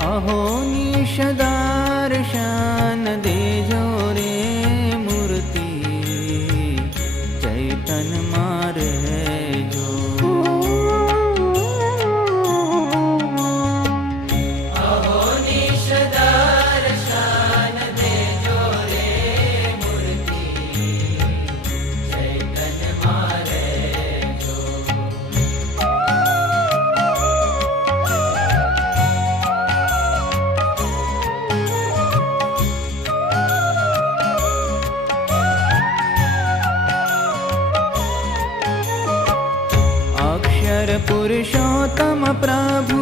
अहो निशदर्शन देजो रे मूर्ति चैतन मारे जो। अहो निशदर्शन देजो रे मूर्ति चैतन मारे जो। अक्षर पुरुषोत्तम प्रभु